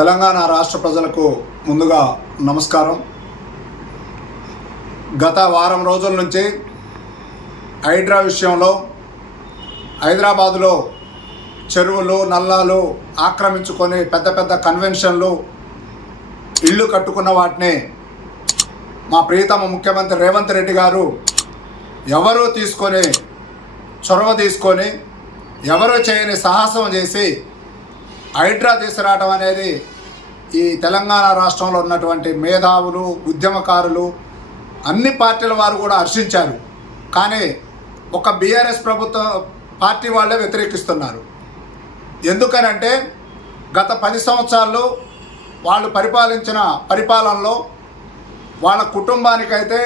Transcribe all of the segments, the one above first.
తెలంగాణ రాష్ట్ర ప్రజలకు ముందుగా నమస్కారం. గత వారం రోజుల నుంచి హైడ్రా విషయంలో హైదరాబాదులో చెరువులు నల్లాలు ఆక్రమించుకొని పెద్ద పెద్ద కన్వెన్షన్లు ఇళ్ళు కట్టుకున్న వాటిని మా ప్రియతమ ముఖ్యమంత్రి రేవంత్ రెడ్డి గారు ఎవరో తీసుకొని చొరవ తీసుకొని ఎవరో చేయని సాహసం చేసి హైడ్రా తీసుకురావడం అనేది ఈ తెలంగాణ రాష్ట్రంలో ఉన్నటువంటి మేధావులు ఉద్యమకారులు అన్ని పార్టీల వారు కూడా హర్షించారు. కానీ ఒక బీఆర్ఎస్ ప్రభుత్వ పార్టీ వాళ్ళే వ్యతిరేకిస్తున్నారు. ఎందుకనంటే గత పది సంవత్సరాల్లో వాళ్ళు పరిపాలించిన పరిపాలనలో వాళ్ళ కుటుంబానికైతే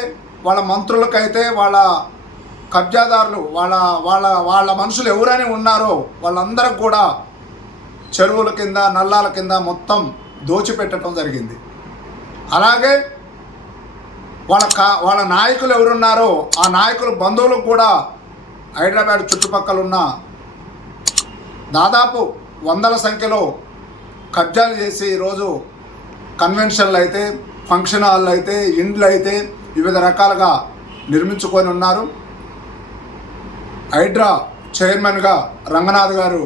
వాళ్ళ మంత్రులకైతే వాళ్ళ కబ్జాదారులు వాళ్ళ వాళ్ళ వాళ్ళ మనుషులు ఎవరైనా ఉన్నారో వాళ్ళందరికి కూడా చెరువుల కింద నల్లాల కింద మొత్తం దోచిపెట్టడం జరిగింది. అలాగే వాళ్ళ కా వాళ్ళ నాయకులు ఎవరున్నారో ఆ నాయకుల బంధువులకు కూడా హైదరాబాద్ చుట్టుపక్కల ఉన్న దాదాపు వందల సంఖ్యలో కబ్జాలు చేసి ఈరోజు కన్వెన్షన్లు అయితే ఫంక్షన్ హాల్ అయితే ఇండ్లు అయితే వివిధ రకాలుగా నిర్మించుకొని ఉన్నారు. హైడ్రా చైర్మన్గా రంగనాథ్ గారు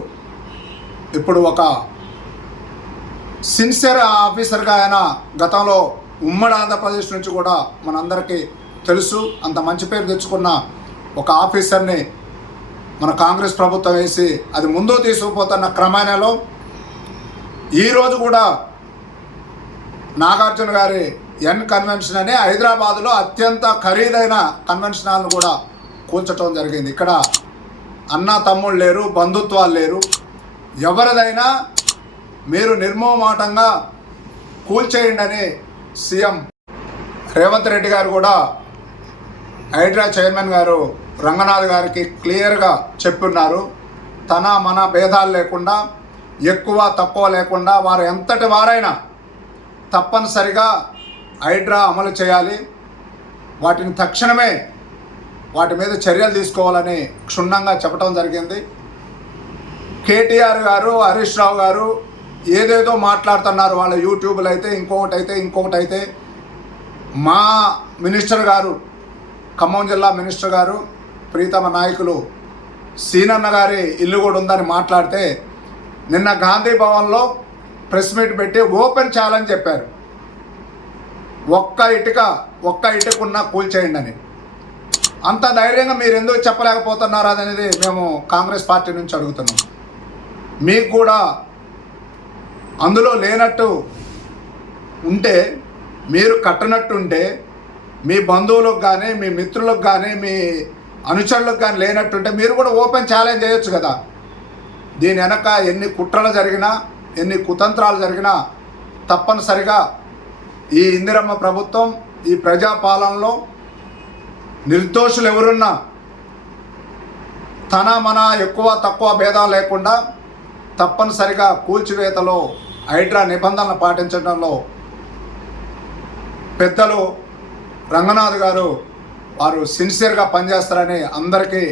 ఇప్పుడు ఒక సిన్సియర్ ఆఫీసర్గా ఆయన గతంలో ఉమ్మడి ఆంధ్రప్రదేశ్ నుంచి కూడా మనందరికీ తెలుసు. అంత మంచి పేరు తెచ్చుకున్న ఒక ఆఫీసర్ని మన కాంగ్రెస్ ప్రభుత్వం వేసి అది ముందు తీసుకుపోతున్న క్రమాణలో ఈరోజు కూడా నాగార్జున గారి ఎన్ కన్వెన్షన్ అని హైదరాబాదులో అత్యంత ఖరీదైన కన్వెన్షన్ హాల్ను కూడా కూల్చడం జరిగింది. ఇక్కడ అన్న తమ్ముళ్ళు లేరు బంధుత్వాలు లేరు. ఎవరిదైనా మీరు నిర్మోమాటంగా కూల్చేయండి అని సీఎం రేవంత్ రెడ్డి గారు కూడా హైడ్రా చైర్మన్ గారు రంగనాథ్ గారికి క్లియర్గా చెప్పున్నారు. తన మన భేదాలు లేకుండా ఎక్కువ తక్కువ లేకుండా వారు ఎంతటి వారైనా తప్పనిసరిగా హైడ్రా అమలు చేయాలి. వాటిని తక్షణమే వాటి మీద చర్యలు తీసుకోవాలని క్షుణ్ణంగా చెప్పడం జరిగింది. కేటీఆర్ గారు హరీష్ రావు గారు ఏదేదో మాట్లాడుతున్నారు వాళ్ళ యూట్యూబ్లో అయితే ఇంకొకటి అయితే ఇంకొకటి అయితే. మా మినిస్టర్ గారు ఖమ్మం జిల్లా మినిస్టర్ గారు ప్రీతమ నాయకులు సీనన్న గారి ఇల్లు కూడా ఉందని మాట్లాడితే నిన్న గాంధీ భవన్లో ప్రెస్ మీట్ పెట్టి ఓపెన్ ఛాలెంజ్ చెప్పారు. ఒక్క ఇటుక ఒక్క ఇటుకున్న కూల్చేయండి అని. అంత ధైర్యంగా మీరు ఎందుకు చెప్పలేకపోతున్నారు అనేది మేము కాంగ్రెస్ పార్టీ నుంచి అడుగుతున్నాం. మీకు కూడా అందులో లేనట్టు ఉంటే మీరు కట్టనట్టు ఉంటే మీ బంధువులకు కానీ మీ మిత్రులకు కానీ మీ అనుచరులకు కానీ లేనట్టుంటే మీరు కూడా ఓపెన్ ఛాలెంజ్ చేయొచ్చు కదా. దీని వెనక ఎన్ని కుట్రలు జరిగినా ఎన్ని కుతంత్రాలు జరిగినా తప్పనిసరిగా ఈ ఇందిరమ్మ ప్రభుత్వం ఈ ప్రజాపాలనలో నిర్దోషులు ఎవరున్నా తన మన ఎక్కువ తక్కువ భేదం లేకుండా తప్పనిసరిగా కూల్చివేతలో హైడ్రా నిబంధనలు పాటించడంలో పెద్దలు రంగనాథ్ గారు వారు సిన్సియర్గా పనిచేస్తారని అందరికీ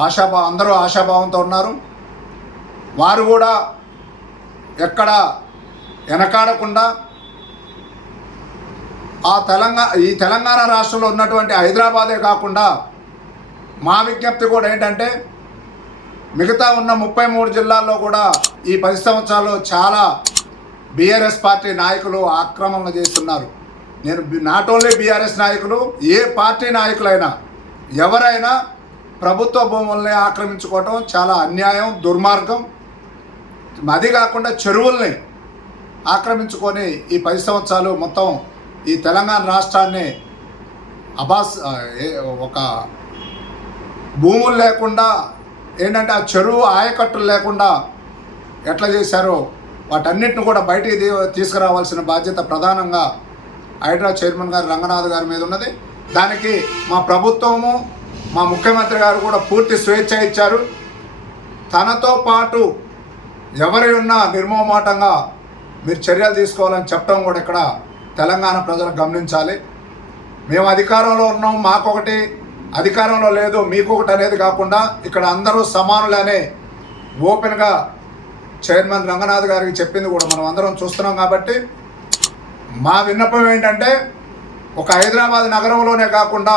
ఆశాభా అందరూ ఆశాభావంతో ఉన్నారు. వారు కూడా ఎక్కడ వెనకాడకుండా ఆ తెలంగాణ ఈ తెలంగాణ రాష్ట్రంలో ఉన్నటువంటి హైదరాబాదే కాకుండా మా విజ్ఞప్తి కూడా ఏంటంటే మిగతా ఉన్న ముప్పై మూడు జిల్లాల్లో కూడా ఈ పది సంవత్సరాల్లో చాలా బీఆర్ఎస్ పార్టీ నాయకులు ఆక్రమణ చేస్తున్నారు. నేను నాట్ ఓన్లీ బీఆర్ఎస్ నాయకులు ఏ పార్టీ నాయకులైనా ఎవరైనా ప్రభుత్వ భూముల్ని ఆక్రమించుకోవటం చాలా అన్యాయం దుర్మార్గం. అది కాకుండా చెరువుల్ని ఆక్రమించుకొని ఈ పది సంవత్సరాలు మొత్తం ఈ తెలంగాణ రాష్ట్రాన్ని అబాస్ ఏ- ఒక భూములు లేకుండా ఏంటంటే ఆ చెరువు ఆయకట్టులు లేకుండా ఎట్లా చేశారో వాటన్నిటిని కూడా బయటికి తీసుకురావాల్సిన బాధ్యత ప్రధానంగా హైడ్రా చైర్మన్ గారు రంగనాథ్ గారి మీద ఉన్నది. దానికి మా ప్రభుత్వము మా ముఖ్యమంత్రి గారు కూడా పూర్తి స్వేచ్ఛ ఇచ్చారు. తనతో పాటు ఎవరి ఉన్నా నిర్మోమాటంగా మీరు చర్యలు తీసుకోవాలని చెప్పడం కూడా ఇక్కడ తెలంగాణ ప్రజలు గమనించాలి. మేము అధికారంలో ఉన్నాం మాకొకటి అధికారంలో లేదు మీకొకటి అనేది కాకుండా ఇక్కడ అందరూ సమానులనే ఓపెన్గా చైర్మన్ రంగనాథ్ గారికి చెప్పింది కూడా మనం అందరం చూస్తున్నాం కాబట్టి మా విన్నపం ఏంటంటే ఒక హైదరాబాద్ నగరంలోనే కాకుండా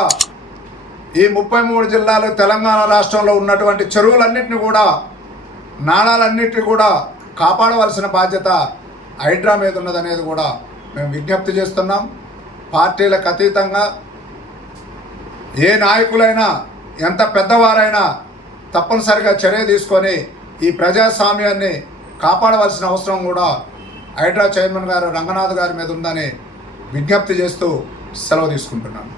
ఈ ముప్పై మూడు జిల్లాలు తెలంగాణ రాష్ట్రంలో ఉన్నటువంటి చెరువులన్నింటినీ కూడా నాళాలన్నింటినీ కూడా కాపాడవలసిన బాధ్యత హైడ్రా మీద ఉన్నదనేది కూడా మేము విజ్ఞప్తి చేస్తున్నాం. పార్టీలకు అతీతంగా ఏ నాయకులైనా ఎంత పెద్దవారైనా తప్పనిసరిగా చర్య తీసుకొని ఈ ప్రజాస్వామ్యాన్ని కాపాడవలసిన అవసరం కూడా హైడ్రా చైర్మన్ గారు రంగనాథ్ గారి మీద ఉందని విజ్ఞప్తి చేస్తూ సెలవు తీసుకుంటున్నాను.